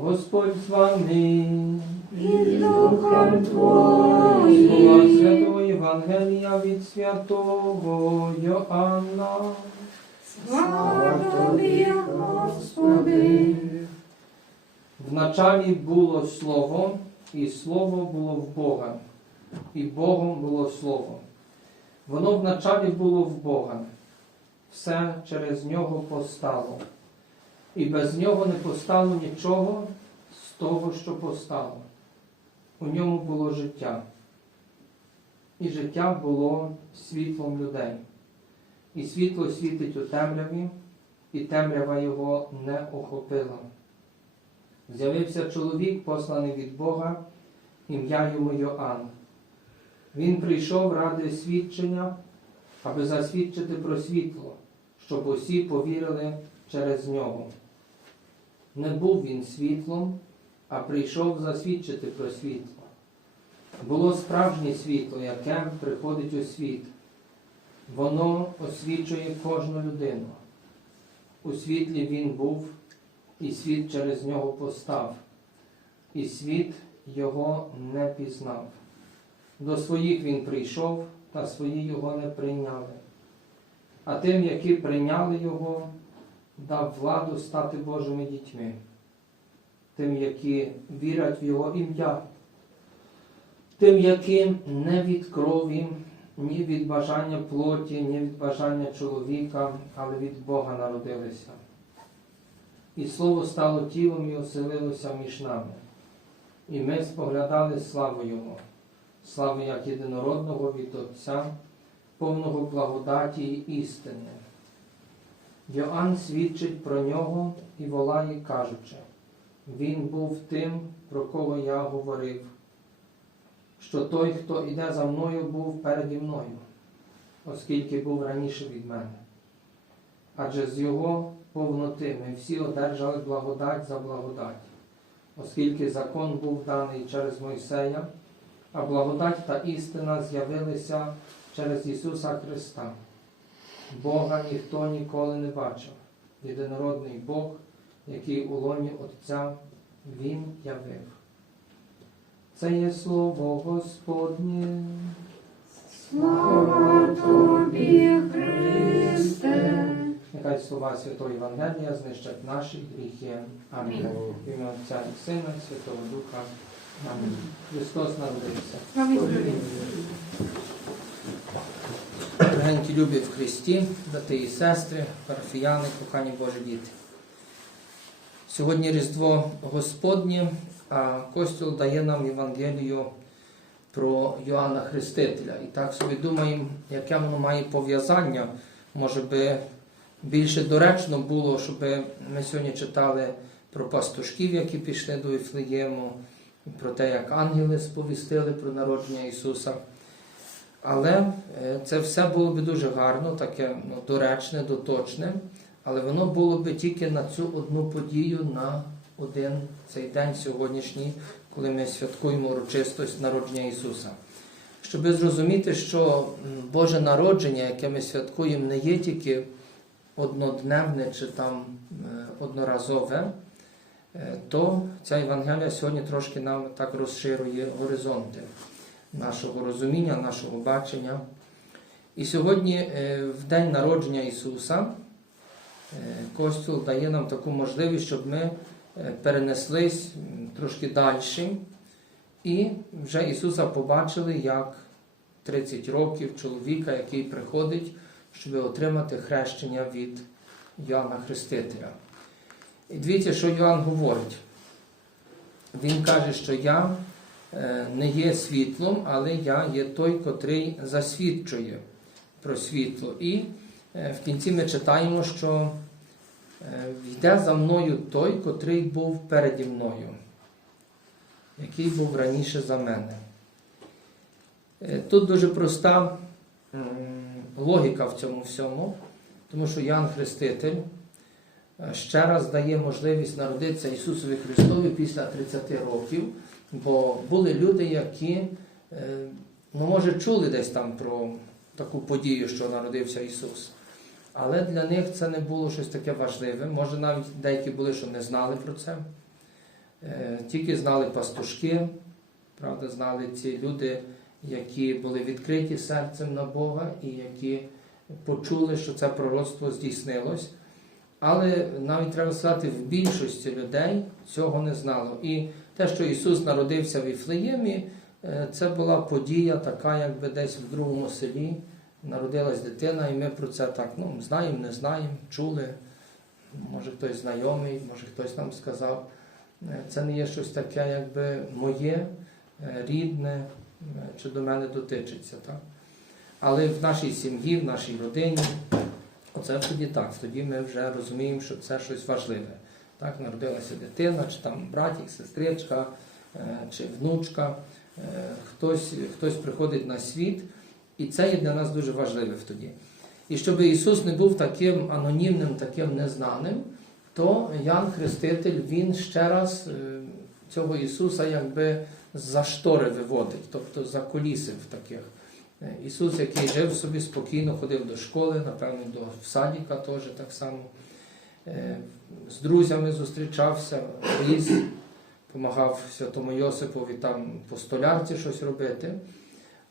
Господь з вами і духом Твоїм. Слова Святого Євангелія від святого Йоанна. Слава Тобі, Господи. Вначалі було слово, і слово було в Бога, і Богом було слово. Воно вначалі було в Бога. Все через нього постало. І без нього не постало нічого з того, що постало. У ньому було життя. І життя було світлом людей. І світло світить у темряві, і темрява його не охопила. З'явився чоловік, посланий від Бога, ім'я йому Йоанн. Він прийшов ради свідчення, аби засвідчити про світло, щоб усі повірили через нього. Не був він світлом, а прийшов засвідчити про світло. Було справжнє світло, яке приходить у світ. Воно освічує кожну людину. У світлі він був, і світ через нього постав, і світ його не пізнав. До своїх він прийшов, та свої його не прийняли. А тим, які прийняли його, дав владу стати Божими дітьми, тим, які вірять в Його ім'я, тим, які не від крові, ні від бажання плоті, ні від бажання чоловіка, але від Бога народилися. І слово стало тілом і оселилося між нами. І ми споглядали славу Його, славу як єдинородного від Отця, повного благодаті і істини. Йоанн свідчить про нього і волає, кажучи, Він був тим, про кого я говорив, що той, хто іде за мною, був переді мною, оскільки був раніше від мене. Адже з його повноти ми всі одержали благодать за благодать, оскільки закон був даний через Мойсея, а благодать та істина з'явилися через Ісуса Христа. Бога ніхто ніколи не бачив. Єдинородний Бог, який у лоні Отця Він явив. Це є слово Господнє. Слава Тобі, Христе. Нехай слова Святого Євангелія знищать наші гріхи. Амінь. В ім'я Отця і Сина, Святого Духа. Амінь. Христос народився. Дорогенькі любі в Христі, брати і сестри, парафіяни, кохані Божі діти. Сьогодні Різдво Господнє, а Костюл дає нам Євангелію про Йоанна Хрестителя. І так собі думаємо, яке воно має пов'язання. Може би більше доречно було, щоб ми сьогодні читали про пастушків, які пішли до Іфлеєму, про те, як ангели сповістили про народження Ісуса. Але е, це все було б дуже гарно, таке ну, доречне, доточне, але воно було б тільки на цю одну подію на один цей день сьогоднішній, коли ми святкуємо урочистость народження Ісуса. Щоб зрозуміти, що Боже народження, яке ми святкуємо, не є тільки однодневне чи там е, одноразове, е, то ця Євангелія сьогодні трошки нам так розширює горизонти нашого розуміння, нашого бачення. І сьогодні, е, в день народження Ісуса, е, Костюл дає нам таку можливість, щоб ми е, перенеслись трошки далі і вже Ісуса побачили як 30 років чоловіка, який приходить, щоб отримати хрещення від Йоанна Хрестителя. І дивіться, що Йоанн говорить. Він каже, що я не є світлом, але я є той, котрий засвідчує про світло. І е, в кінці ми читаємо, що е, йде за мною той, котрий був переді мною, який був раніше за мене. Е, Тут дуже проста логіка в цьому всьому, тому що Ян Хреститель е, ще раз дає можливість народитися Ісусові Христові після 30 років, бо були люди, які, е, ну, може, чули десь там про таку подію, що народився Ісус. Але для них це не було щось таке важливе. Може, навіть деякі були, що не знали про це. Е, Тільки знали пастушки, Правда, знали ці люди, які були відкриті серцем на Бога і які почули, що це пророцтво здійснилось. Але навіть треба сказати, в більшості людей цього не знало. І те, що Ісус народився в Іфлеємі, е, це була подія така, якби десь в другому селі народилась дитина, і ми про це так ну, знаємо, не знаємо, чули. Може хтось знайомий, може хтось нам сказав. Е, Це не є щось таке, якби моє, е, рідне, чи до мене дотичиться. Так? Але в нашій сім'ї, в нашій родині, оце тоді так. Тоді ми вже розуміємо, що це щось важливе. Так, народилася дитина, чи там братик, сестричка, е, чи внучка, е, хтось, хтось приходить на світ, і це є для нас дуже важливе тоді. І щоб Ісус не був таким анонімним, таким незнаним, то Ян Хреститель він ще раз е, цього Ісуса якби за штори виводить, тобто за колісив таких. Е, Ісус, який жив собі спокійно, ходив до школи, напевно, до садіка теж так само. Е, З друзями зустрічався, ріс, допомагав святому Йосипові там по столярці щось робити.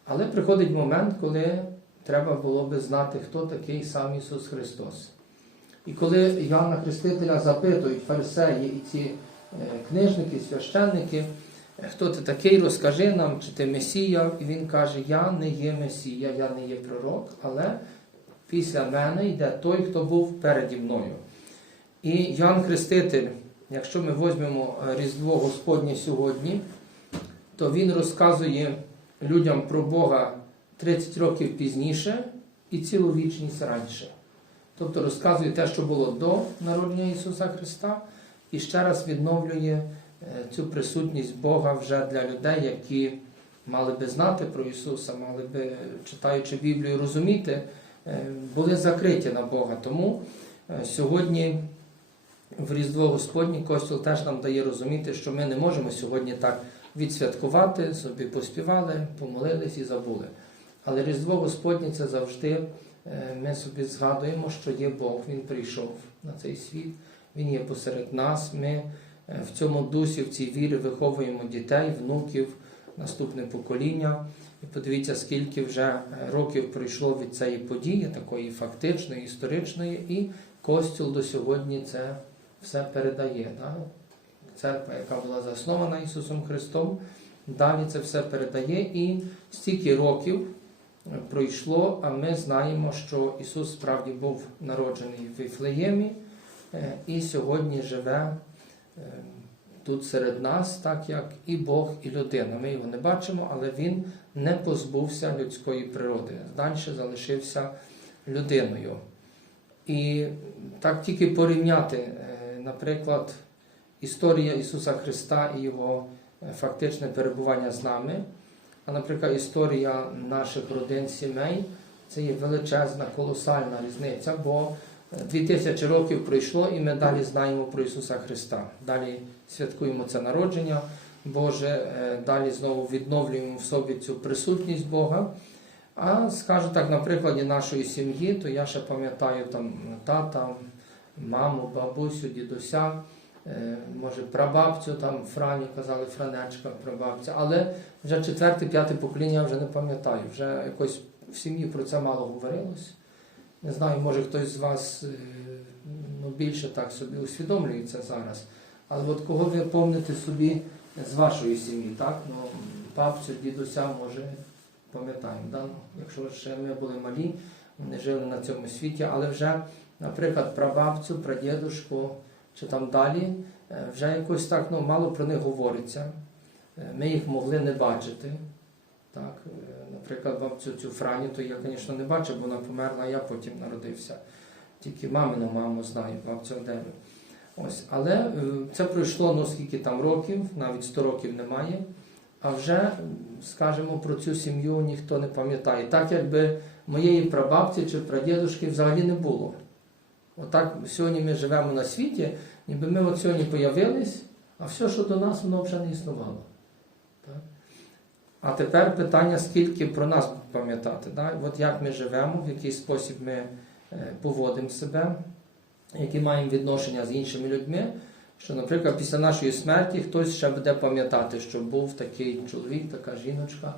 Але приходить момент, коли треба було би знати, хто такий сам Ісус Христос. І коли Яна Хрестителя запитують фарисеї і ці е, книжники, священники, «Е, хто ти такий, розкажи нам, чи ти Месія. І він каже: Я не є Месія, я не є пророк, але після мене йде той, хто був переді мною. І Ян Хреститель, якщо ми візьмемо е, Різдво Господнє сьогодні, то він розказує людям про Бога 30 років пізніше і цілу вічність раніше. Тобто розказує те, що було до народження Ісуса Христа, і ще раз відновлює цю присутність Бога вже для людей, які мали би знати про Ісуса, мали би, читаючи Біблію, розуміти, е, були закриті на Бога. Тому е, сьогодні в Різдво Господнє Костюл теж нам дає розуміти, що ми не можемо сьогодні так відсвяткувати, собі поспівали, помолились і забули. Але Різдво Господнє це завжди е, ми собі згадуємо, що є Бог, Він прийшов на цей світ, Він є посеред нас. Ми е, в цьому дусі, в цій вірі виховуємо дітей, внуків, наступне покоління. І подивіться, скільки вже е, років пройшло від цієї події, такої фактичної, історичної, і Костюл до сьогодні це все передає. Да? Церква, яка була заснована Ісусом Христом, далі це все передає. І стільки років е, пройшло, а ми знаємо, що Ісус справді був народжений в Вифлеємі е, і сьогодні живе е, тут серед нас, так як і Бог, і людина. Ми його не бачимо, але Він не позбувся людської природи. Далі залишився людиною. І так тільки порівняти, е, наприклад, історія Ісуса Христа і Його е, фактичне перебування з нами. А, наприклад, історія наших родин, сімей це є величезна, колосальна різниця, бо е, 2000 років пройшло, і ми далі знаємо про Ісуса Христа. Далі святкуємо це народження Боже, е, далі знову відновлюємо в собі цю присутність Бога. А скажу так, на прикладі нашої сім'ї, то я ще пам'ятаю там тата, маму, бабусю, дідуся, е, може прабабцю, там Франі казали, Франечка, прабабця. Але вже четверте, п'яте покоління вже не пам'ятаю. Вже якось в сім'ї про це мало говорилось. Не знаю, може хтось з вас е, ну, більше так собі усвідомлює це зараз. Але от кого ви помните собі з вашої сім'ї, так? Ну, бабцю, дідуся, може, пам'ятаємо. Да? Якщо ще ми були малі, вони жили на цьому світі, але вже, наприклад, прабабцю, прадідушку чи там далі, е, вже якось так ну, мало про них говориться. Е, Ми їх могли не бачити. Так? Наприклад, бабцю цю Франі, то я, звісно, не бачив, бо вона померла, а я потім народився. Тільки мамину маму знаю, бабцю Оделю. Ось. Але е, це пройшло ну, скільки там років, навіть 100 років немає. А вже, скажімо, про цю сім'ю ніхто не пам'ятає. Так, якби моєї прабабці чи прадідушки взагалі не було. Отак сьогодні ми живемо на світі, ніби ми от сьогодні появились, а все, що до нас, воно вже не існувало. Так? А тепер питання, скільки про нас пам'ятати. Так? От як ми живемо, в який спосіб ми е, поводимо себе, які маємо відношення з іншими людьми. що, наприклад, після нашої смерті хтось ще буде пам'ятати, що був такий чоловік, така жіночка.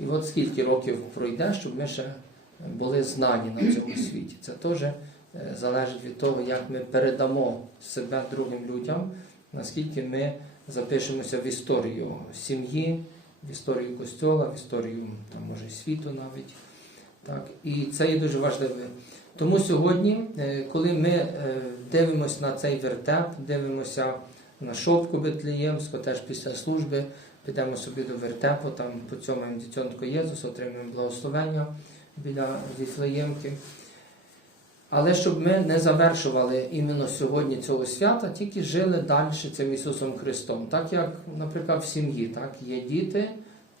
І от скільки років пройде, щоб ми ще були знані на цьому світі. Це теж е, залежить від того, як ми передамо себе другим людям, наскільки ми запишемося в історію сім'ї, в історію костьола, в історію там, може, світу навіть. Так? І це є дуже важливо. Тому сьогодні, е, коли ми е, дивимося на цей вертеп, дивимося на шопку Бетлеємську, теж після служби підемо собі до вертепу, там поцьомаємо дитятко Єсус, отримаємо благословення біля Віфлеємки. Але щоб ми не завершували іменно сьогодні цього свята, тільки жили далі цим Ісусом Христом. Так як, наприклад, в сім'ї, так, є діти,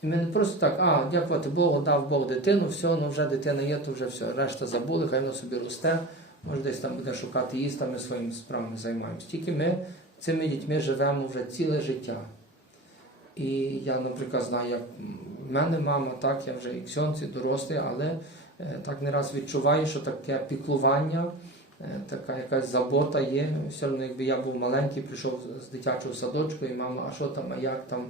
і ми не просто так, а, дякувати Богу, дав Бог дитину, все, ну вже дитина є, то вже все, решта забули, хай воно собі росте, може десь там буде шукати їсти, а ми своїми справами займаємося. Тільки ми цими дітьми живемо вже ціле життя. І я, наприклад, знаю, як в мене мама, так, я вже і ксьонці, дорослий, але так не раз відчуваю, що таке піклування, е, така якась забота є. Все одно, якби я був маленький, прийшов з дитячого садочку, і мама, а що там, а як там,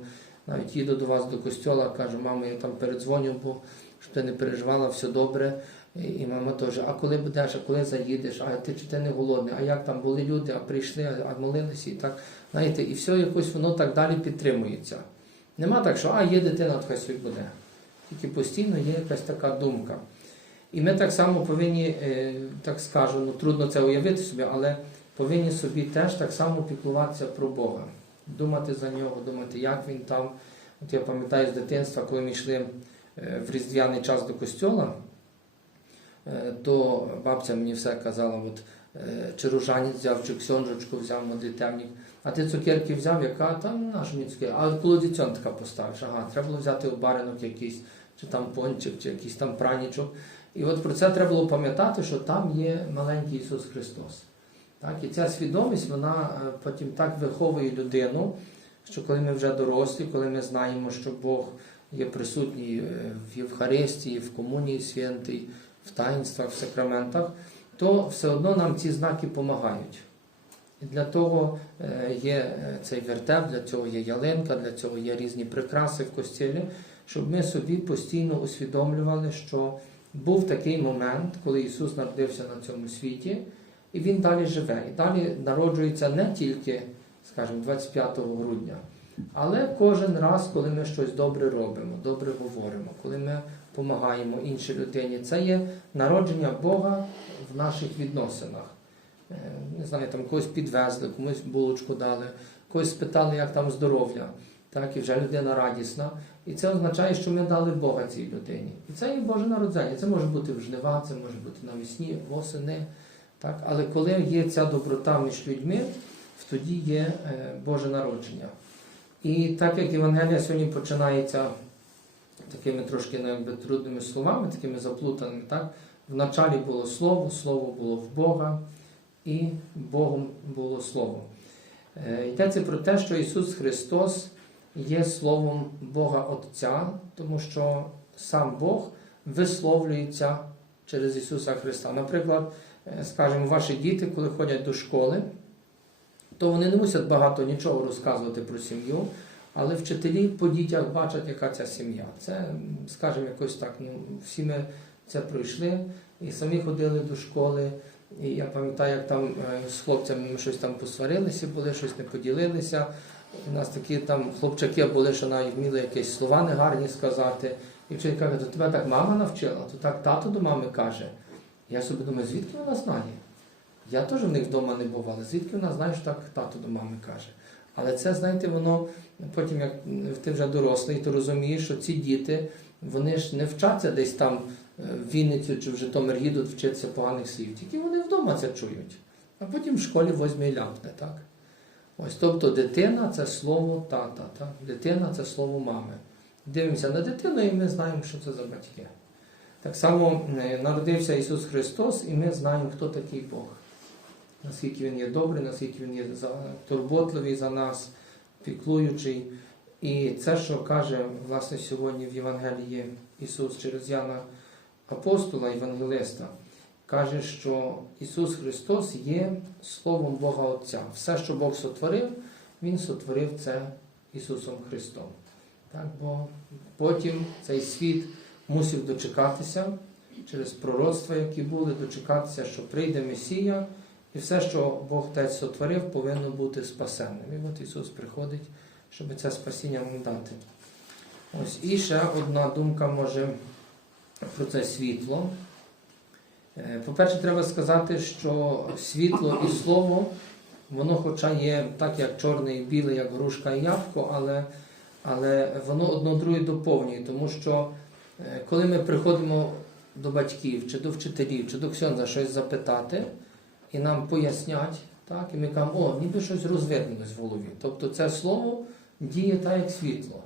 навіть їду до вас до костьола, кажу, мамо, я там передзвоню, бо щоб ти не переживала, все добре. І, мама теж, а коли будеш, а коли заїдеш, а ти чи ти не голодний, а як там були люди, а прийшли, а молилися, і так, знаєте, і все якось воно так далі підтримується. Нема так, що а є дитина, то хай собі буде. Тільки постійно є якась така думка. І ми так само повинні, е, так скажу, ну трудно це уявити собі, але повинні собі теж так само піклуватися про Бога, думати за нього, думати, як він там. От я пам'ятаю з дитинства, коли ми йшли е, в різдвяний час до костьола, е, то бабця мені все казала, от, е, чи ружанець взяв, чи ксьонжечку взяв молитевник. А ти цукерки взяв, яка там наш мені цукерки, а коло дитятка поставиш. Ага, треба було взяти обаринок якийсь, чи там пончик, чи якийсь там пранічок. І от про це треба було пам'ятати, що там є маленький Ісус Христос. Так? І ця свідомість вона е, потім так виховує людину, що коли ми вже дорослі, коли ми знаємо, що Бог є присутній е, в Євхаристії, в комунії святій, в таїнствах, в сакраментах, то все одно нам ці знаки допомагають. І для того е, є цей вертеп, для цього є ялинка, для цього є різні прикраси в костілі, щоб ми собі постійно усвідомлювали, що був такий момент, коли Ісус народився на цьому світі, і Він далі живе. І далі народжується не тільки, скажімо, 25 грудня, але кожен раз, коли ми щось добре робимо, добре говоримо, коли ми допомагаємо іншій людині, це є народження Бога в наших відносинах. Е, Не знаю, там когось підвезли, комусь булочку дали, когось спитали, як там здоров'я. Так, і вже людина радісна. І це означає, що ми дали Бога цій людині. І це є Боже народження. Це може бути в жнива, це може бути навесні, восени. Так? Але коли є ця доброта між людьми, тоді є е, Боже народження. І так як Євангелія сьогодні починається такими трошки ну, якби, трудними словами, такими заплутаними, так? началі було Слово, Слово було в Бога, і Богом було Слово. Е, Йдеться про те, що Ісус Христос є Словом Бога Отця, тому що сам Бог висловлюється через Ісуса Христа. Наприклад, е, скажімо, ваші діти, коли ходять до школи, то вони не мусять багато нічого розказувати про сім'ю, але вчителі по дітях бачать, яка ця сім'я. Це, скажімо, якось так, ну, всі ми це пройшли і самі ходили до школи. І я пам'ятаю, як там е, з хлопцями ми щось там посварилися, були, щось не поділилися. У нас такі там хлопчаки були, що навіть вміли якісь слова негарні сказати. І вчитель каже, то тебе так мама навчила, то так тато до мами каже. Я собі думаю, звідки вона знає? Я теж в них вдома не бував, але звідки вона знає, що так тато до мами каже. Але це, знаєте, воно потім, як ти вже дорослий, то розумієш, що ці діти, вони ж не вчаться десь там е, в Вінницю чи в Житомир їдуть вчитися поганих слів, тільки вони вдома це чують. А потім в школі возьме і ляпне, так? Ось, тобто дитина це слово тата, так? дитина це слово мами. Дивимося на дитину і ми знаємо, що це за батьки. Так само е, народився Ісус Христос, і ми знаємо, хто такий Бог. Наскільки Він є добрий, наскільки Він є турботливий за нас, піклуючий. І це, що каже власне сьогодні в Євангелії Ісус через Яна Апостола, Євангелиста. Каже, що Ісус Христос є Словом Бога Отця. Все, що Бог сотворив, Він сотворив це Ісусом Христом. Так, бо потім цей світ мусив дочекатися через пророцтва, які були, дочекатися, що прийде Месія, і все, що Бог Отець сотворив, повинно бути спасенним. І от Ісус приходить, щоб це спасіння нам дати. Ось і ще одна думка може про це світло. Е, По-перше, треба сказати, що світло і слово, воно хоча є так, як чорне і біле, як грушка і ябко, але, але воно одно друге доповнює, тому що е, коли ми приходимо до батьків, чи до вчителів, чи до ксьонза щось запитати, і нам пояснять, так, і ми кажемо, о, ніби щось розвиднулось в голові. Тобто це слово діє так, як світло.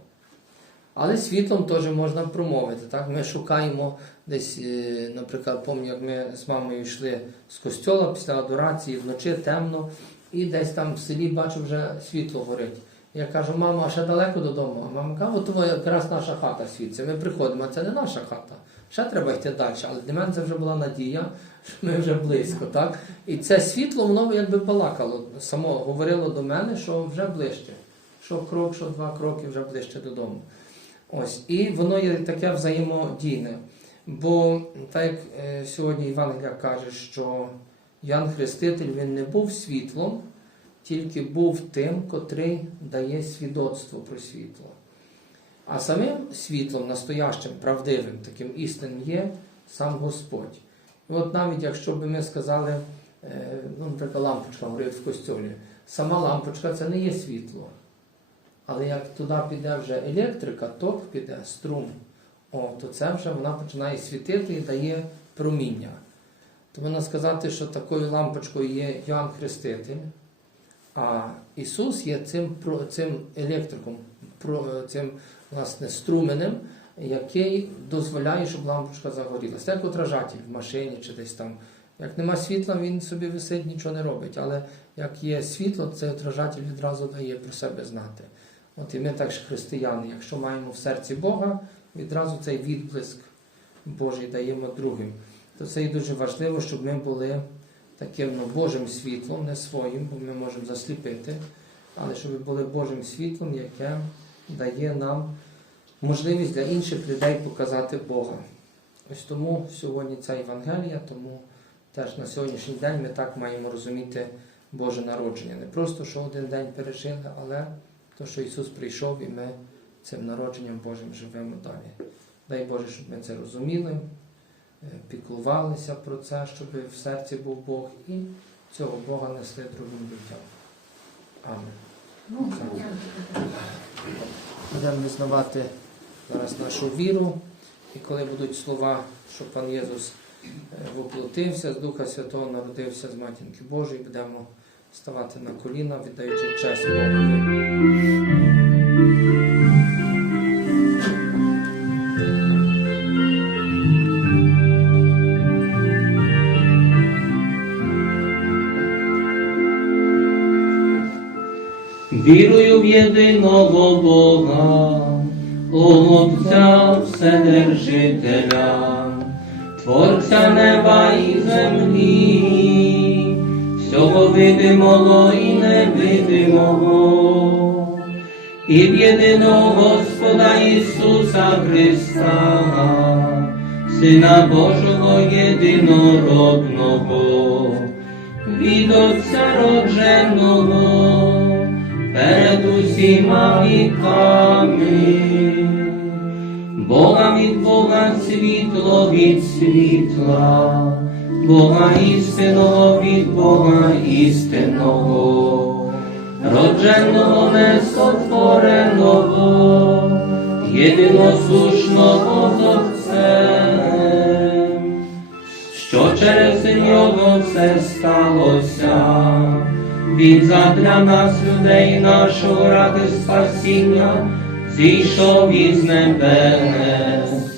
Але світлом теж можна промовити. Так? Ми шукаємо десь, е, наприклад, пам'ятаю, як ми з мамою йшли з костьола після адорації, вночі темно, і десь там в селі бачу, вже світло горить. Я кажу, мамо, а ще далеко додому. А мама каже, от якраз наша хата світиться. Ми приходимо, а це не наша хата. Ще треба йти далі. Але для мене це вже була надія, що ми вже близько. Так? І це світло, воно якби балакало, само говорило до мене, що вже ближче. Що крок, що два кроки вже ближче додому. Ось, і воно є таке взаємодійне. Бо так як е, сьогодні Євангелія каже, що Ян Хреститель він не був світлом, тільки був тим, котрий дає свідоцтво про світло. А самим світлом, настоящим, правдивим, таким істинним є сам Господь. І от навіть якщо б ми сказали, е, ну, наприклад, лампочка горить в костьолі, сама лампочка це не є світло. Але як туди піде вже електрика, ток піде, струм, о, то це вже вона починає світити і дає проміння. То можна сказати, що такою лампочкою є Йоанн Хреститель, а Ісус є цим, цим електриком, цим власне, струменем, який дозволяє, щоб лампочка загорілася. Як отражатель в машині чи десь там. Як нема світла, він собі висить, нічого не робить. Але як є світло, цей отражатель відразу дає про себе знати. От і ми так ж християни, якщо маємо в серці Бога, відразу цей відблиск Божий даємо другим. То це і дуже важливо, щоб ми були таким ну, Божим світлом, не своїм, бо ми можемо засліпити, але щоб ми були Божим світлом, яке дає нам можливість для інших людей показати Бога. Ось тому сьогодні ця Євангелія, тому теж на сьогоднішній день ми так маємо розуміти Боже народження. Не просто що один день пережили, але то, що Ісус прийшов і ми цим народженням Божим живемо далі. Дай Боже, щоб ми це розуміли, піклувалися про це, щоб в серці був Бог і цього Бога несли другим людям. Амін. Будемо визнавати зараз нашу віру, і коли будуть слова, що пан Єсус воплотився, з Духа Святого народився з Матінки Божої, будемо ставати на коліна, віддаючи честь Богові. Вірую в єдиного Бога, Отця Вседержителя, Творця неба і землі, всього видимого і невидимого, і в єдиного Господа Ісуса Христа, Сина Божого єдинородного, від Отця родженого, перед усіма віками, Бога від Бога світло від світла, Бога істинного від Бога істинного, родженого несотвореного, єдиносушного Отцем, що через нього все сталося. Він задля нас, людей, нашого ради спасіння, зійшов із небес,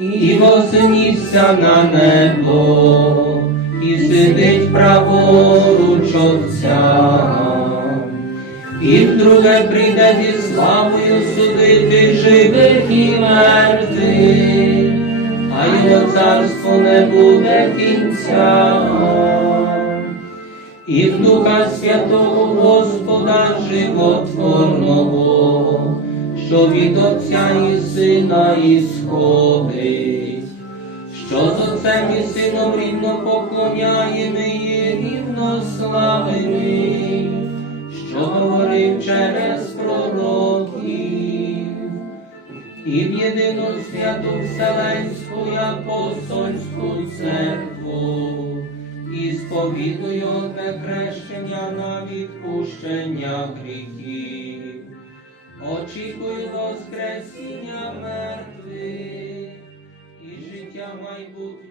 і вознісся на небо, і сидить праворуч Отця. І вдруге прийде зі славою судити живих і мертвих, а його царство не буде кінця. І в Духа Святого Господа животворного, що від Отця і Сина ісходить, що з Отцем і Сином рівно поклоняємо і рівно славимо, що говорив через пророків, і в єдину святу Вселенську апостольську церкву, і сповідую одне хрещення на відпущення гріхів, очікую воскресіння мертвих і життя майбутнього.